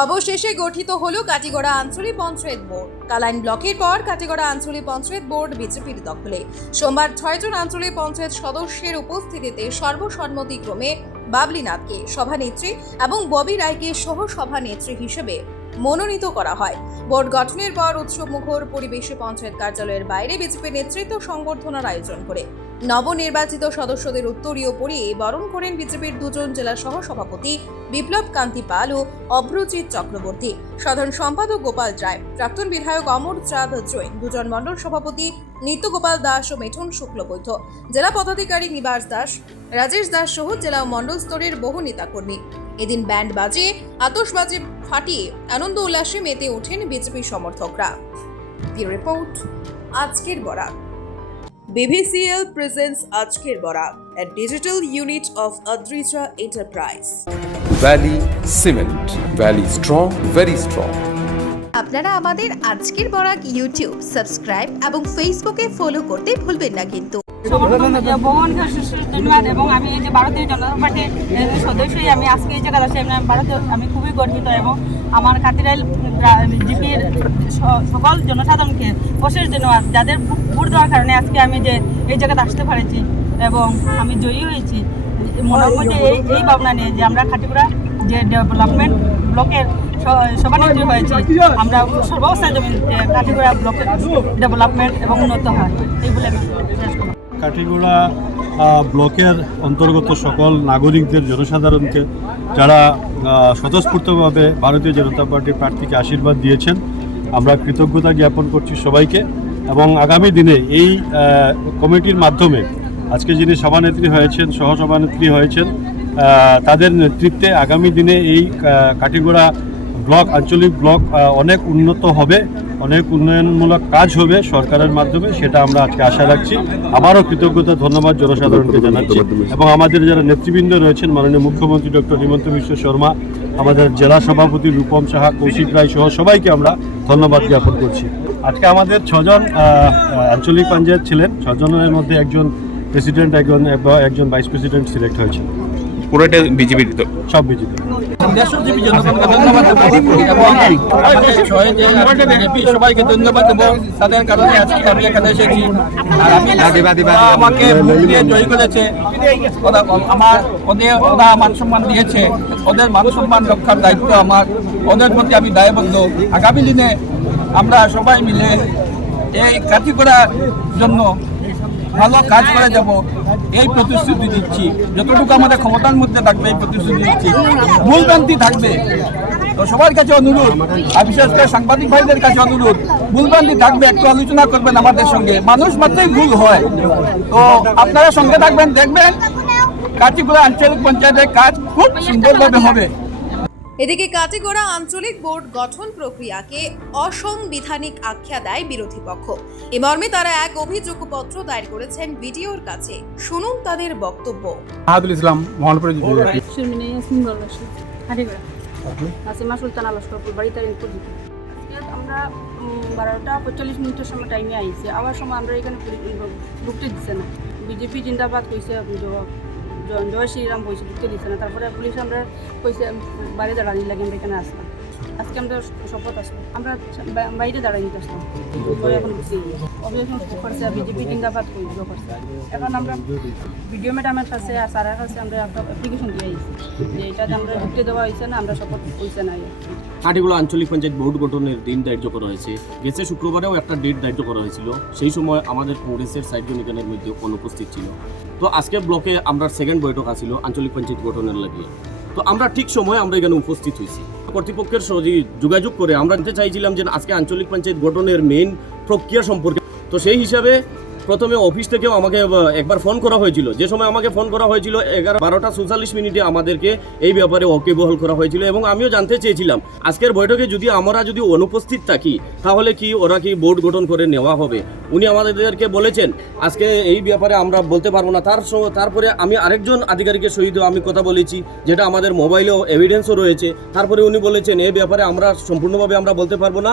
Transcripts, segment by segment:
অবশেষে গঠিত হলো কাটিগড়া আঞ্চলিক পঞ্চায়েত বোর্ড। কালাইন ব্লকের পর কাটিগড়া আঞ্চলিক পঞ্চায়েত বোর্ড বিজেপির দখলে। সোমবার ছয়জন আঞ্চলিক পঞ্চায়েত সদস্যের উপস্থিতিতে সর্বসম্মতিক্রমে বাবলি নাথকে সভানেত্রী এবং ববি রায়কে সহ সভানেত্রী হিসেবে মনোনীত করা হয়। বোর্ড গঠনের পর উৎসবমুখর পরিবেশে পঞ্চায়েত কার্যালয়ের বাইরে বিজেপির নেতৃত্ব সংবর্ধনার আয়োজন করে। নবনির্বাচিত সদস্যদের উত্তরীয় পরিয়ে বরণ করেন বিজেপির দুজন জেলা সহ সভাপতি বিপ্লব কান্তি পাল ও অভ্রজিৎ চক্রবর্তী। সাধারণ সম্পাদক গোপাল রায়, প্রাক্তন বিধায়ক অমর চাঁদ জৈন, দুজন মণ্ডল সভাপতি নিত্যগোপাল দাস ও মিঠুন শুক্লবৈধ জেলা পদাধিকারী নিবাস দাস, রাজেশ দাস সহ জেলা ও মণ্ডল স্তরের বহু নেতাকর্মী। এদিন ব্যান্ড বাজিয়ে আতশবাজি ফাটিয়ে আনন্দ উল্লাসে মেতে ওঠেন বিজেপি সমর্থকরা। রিপোর্ট, আজকের বরাক BBCL presents আজকের Barak a digital unit of Adrija Enterprise. Valley Cement. Valley strong, very strong. আপনারা আমাদের আজকের বরাক ইউটিউব সাবস্ক্রাইব এবং ফেসবুকে ফলো করতে ভুলবেন না কিন্তু ধন্যবাদ। এবং আমি এই যে ভারতীয় জনতা পার্টির সদস্যই আমি আজকে এই জায়গায় আছি আমি আমি খুবই গর্বিত এবং আমার খাতিরাইল জিপির সকল জনসাধারণকে অশেষ ধন্যবাদ। যাদের ভোট দেওয়ার কারণে আজকে আমি যে এই জায়গাতে আসতে পারেছি এবং আমি জয়ী হয়েছি, মনের মধ্যে এই এই ভাবনা নিয়ে যে আমরা খাটিপুরা যে ডেভেলপমেন্ট ব্লকের সভানেত্রী হয়েছে, আমরা সর্বাবস্থায় জমি কাঠিগুড়া ব্লকের ডেভেলপমেন্ট এবং উন্নত হয়। এই বলে আমি কাঠিগোড়া ব্লকের অন্তর্গত সকল নাগরিকদের, জনসাধারণকে যারা স্বতঃস্ফূর্তভাবে ভারতীয় জনতা পার্টির প্রার্থীকে আশীর্বাদ দিয়েছেন, আমরা কৃতজ্ঞতা জ্ঞাপন করছি সবাইকে এবং আগামী দিনে এই কমিটির মাধ্যমে আজকে যিনি সভানেত্রী হয়েছেন, সহসভানেত্রী হয়েছেন তাদের নেতৃত্বে আগামী দিনে এই কাঠিগোড়া ব্লক, আঞ্চলিক ব্লক অনেক উন্নত হবে, অনেক উন্নয়নমূলক কাজ হবে সরকারের মাধ্যমে, সেটা আমরা আজকে আশা রাখছি। আবারও কৃতজ্ঞতা, ধন্যবাদ জনসাধারণকে জানাচ্ছি। এবং আমাদের যারা নেতৃবৃন্দ রয়েছেন, মাননীয় মুখ্যমন্ত্রী ডক্টর হিমন্ত বিশ্ব শর্মা, আমাদের জেলা সভাপতি রূপম সাহা, কৌশিক রায় সহ সবাইকে আমরা ধন্যবাদ জ্ঞাপন করছি। আজকে আমাদের ছজন আঞ্চলিক পঞ্চায়েত ছিলেন। ছজনের মধ্যে একজন প্রেসিডেন্ট একজন একজন ভাইস প্রেসিডেন্ট সিলেক্ট হয়েছে পুরোটা বিজেপির সব বিজেপি। দেশজীবী জনগণকে ধন্যবাদ দেবো এবং আমাদের ছয় যে বিজেপি সবাইকে ধন্যবাদ দেবো। তাদের কারণে আজকে আমি এখানে এসেছি। আর আমি আমাকে ভোট দিয়ে জয়ী করেছে। ওরা- আমার ওদের ওরা মান সম্মান দিয়েছে। ওদের মান সম্মান রক্ষার দায়িত্ব আমার। ওদের প্রতি আমি দায়বদ্ধ। আগামী দিনে আমরা সবাই মিলে এই করার জন্য ভালো কাজ করে যাব, এই প্রতিশ্রুতি দিচ্ছি। যতটুকু আমাদের ক্ষমতার মধ্যে থাকবে, এই প্রতিশ্রুতি দিচ্ছি। ভুলভ্রান্তি থাকবে। তো সবার কাছে অনুরোধ, আর বিশেষ করে সাংবাদিক ভাইদের কাছে অনুরোধ ভুলভ্রান্তি থাকবে, একটু আলোচনা করবেন আমাদের সঙ্গে। মানুষ মাত্রই ভুল হয়। তো আপনারা সঙ্গে থাকবেন, দেখবেন কাটিপুরা আঞ্চলিক পঞ্চায়েতের কাজ খুব সুন্দরভাবে হবে। এদিকে কাটিগড়া আঞ্চলিক বোর্ড গঠন প্রক্রিয়াকে অসংবিধানিক আখ্যা দেয় বিরোধী পক্ষ। এ মর্মে তারা এক অভিযোগপত্র দায়ের করেছেন ভিডিওর কাছে। শুনুন তাদের বক্তব্য। আহাদুল ইসলাম মোহনপুরে সুলতানা লস্করপুর বাড়ি তারিনপুর আমরা বারোটা পঁয়তাল্লিশ মিনিটের সময় টাইমে আইছি। আবার সময় আমরা এখানে ঢুকতে দিচ্ছে না। বিজেপি জিন্দাবাদ কইছে জ- জ- জয় শ্রীরাম কইছে ঢুকতে দিচ্ছে না। তারপরে পুলিশ আমরা কইছে বাইরে দাঁড়ানি লাগে আমরা এখানে আসলাম আজকে আমরা শপথ আমরা বাইরে দাঁড়াই আঞ্চলিক পঞ্চায়েত গঠনের দিন করা হয়েছে। শুক্রবারেও একটা ডেট ধার্য করা হয়েছিল। সেই সময় আমাদের কংগ্রেসের সাইডজন এখানের মধ্যে অনুপস্থিত ছিল। তো আজকে ব্লকে আমরা সেকেন্ড বৈঠক আছিল আঞ্চলিক পঞ্চায়েত গঠনের লাগিয়ে। তো আমরা ঠিক সময় আমরা এখানে উপস্থিত হয়েছি। কর্তৃপক্ষের সহযোগী যোগাযোগ করে আমরা জানতে চাইছিলাম যে আজকে আঞ্চলিক পঞ্চায়েত গঠনের মেইন প্রক্রিয়া সম্পর্কে। তো সেই হিসাবে প্রথমে অফিস থেকেও আমাকে একবার ফোন করা হয়েছিল। যে সময় আমাকে ফোন করা হয়েছিল এগারো, বারোটা চৌচল্লিশ মিনিটে আমাদেরকে এই ব্যাপারে ওকেবহল করা হয়েছিল এবং আমিও জানতে চেয়েছিলাম, আজকের বৈঠকে যদি আমরা যদি অনুপস্থিত থাকি, তাহলে কি ওরা কি বোর্ড গঠন করে নেওয়া হবে? উনি আমাদেরকে বলেছেন, আজকে এই ব্যাপারে আমরা বলতে পারব না। তার তারপরে আমি আরেকজন আধিকারিকের সহিত আমি কথা বলেছি, যেটা আমাদের মোবাইলেও এভিডেন্সও রয়েছে। তারপরে উনি বলেছেন এই ব্যাপারে আমরা সম্পূর্ণভাবে আমরা বলতে পারব না।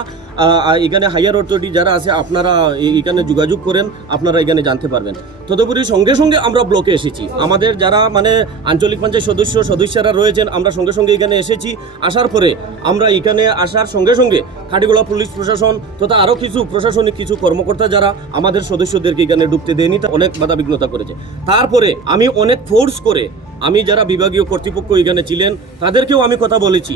এখানে হায়ার অথরিটি যারা আছে, আপনারা এখানে যোগাযোগ করেন, আপনারা এখানে জানতে পারবেন। তদুপরি সঙ্গে সঙ্গে আমরা ব্লকে এসেছি। আমাদের যারা মানে আঞ্চলিক পঞ্চায়েত সদস্য, সদস্যরা রয়েছেন, আমরা সঙ্গে সঙ্গে এখানে এসেছি। আসার পরে আমরা এখানে আসার সঙ্গে সঙ্গে খাটিগোলা পুলিশ প্রশাসন তথা আরও কিছু প্রশাসনিক কিছু কর্মকর্তা যারা আমাদের সদস্যদেরকে এখানে ঢুকতে দেয়নি অনেক বাধা বিঘ্নতা করেছে। তারপরে আমি অনেক ফোর্স করে, আমি যারা বিভাগীয় কর্তৃপক্ষ এখানে ছিলেন, তাদেরকেও আমি কথা বলেছি।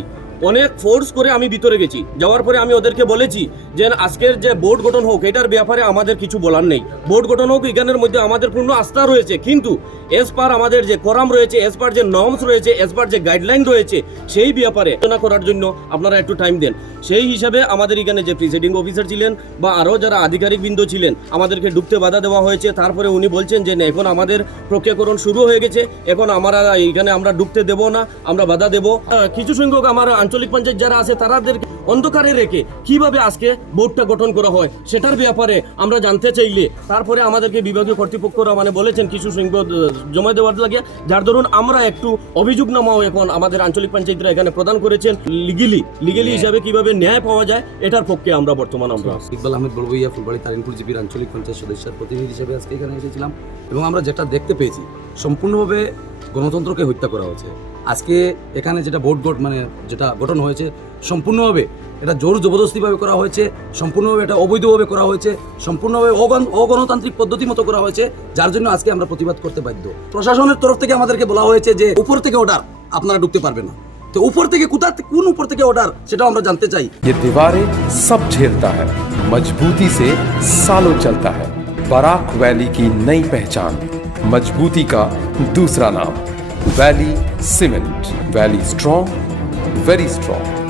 অনেক ফোর্স করে আমি ভিতরে গেছি। যাওয়ার পরে আমি ওদেরকে বলেছি যে আজকের যে বোর্ড গঠন হোক এটার ব্যাপারে আমাদের কিছু বলার নেই। বোর্ড গঠন হোক এখানের মধ্যে আমাদের পূর্ণ আস্থা রয়েছে। কিন্তু এস পার আমাদের যে করাম রয়েছে এস পার যে নর্মস রয়েছে এস পার যে গাইডলাইন রয়েছে সেই ব্যাপারে আলোচনা করার জন্য আপনারা একটু টাইম দেন। সেই হিসাবে আমাদের এখানে যে প্রিসাইডিং অফিসার ছিলেন বা আরও যারা আধিকারিক বৃন্দ ছিলেন আমাদেরকে ঢুকতে বাধা দেওয়া হয়েছে। তারপরে উনি বলছেন যে না, এখন আমাদের প্রক্রিয়াকরণ শুরু হয়ে গেছে। এখন আমরা এখানে আমরা ঢুকতে দেব না আমরা বাধা দেব। কিছু সংখ্যক আমার আঞ্চলিক পঞ্চায়েত যারা আছে তারাদেরকে অন্ধকারে রেখে কীভাবে আজকে বোর্ডটা গঠন করা হয় সেটার ব্যাপারে আমরা জানতে চাইলে তারপরে আমাদেরকে বিভাগীয় কর্তৃপক্ষরা মানে বলেছেন কিছু সংখ্যক জমা দেওয়ার লাগে। যার ধরুন আমরা একটু অভিযোগনামাও এখন আমাদের আঞ্চলিক পঞ্চায়েতরা এখানে প্রদান করেছেন লিগেলি। লিগেলি হিসাবে কীভাবে ন্যায় পাওয়া যায় এটার পক্ষে আমরা বর্তমান আমরা ইকবাল আহমেদ বড়বইয়া ফুলবাড়ি তারিনপুর জিপির আঞ্চলিক পঞ্চায়েত সদস্যের প্রতিনিধি হিসেবে আজকে এখানে এসেছিলাম। এবং আমরা যেটা দেখতে পেয়েছি সম্পূর্ণভাবে গণতন্ত্রকে হত্যা করা হয়েছে আজকে এখানে যেটা ভোট গট মানে যেটা গঠন হয়েছে সম্পূর্ণভাবে এটা জোর জবরদস্তিভাবে করা হয়েছে সম্পূর্ণভাবে এটা অবৈধভাবে করা হয়েছে সম্পূর্ণভাবে অগণ অগণতান্ত্রিক পদ্ধতি মতো করা হয়েছে যার জন্য আজকে আমরা প্রতিবাদ করতে বাধ্য প্রশাসনের তরফ থেকে আমাদেরকে বলা হয়েছে যে উপর থেকে অর্ডার আপনারা ঢুকতে পারবেন না তো উপর থেকে কোথা কোন উপর থেকে অর্ডার সেটাও আমরা জানতে চাই ये दीवारें सब झेलता है मजबूती से सालों चलता है बराक वैली की नई पहचान मजबूती का दूसरा नाम। Valley cement Valley strong very strong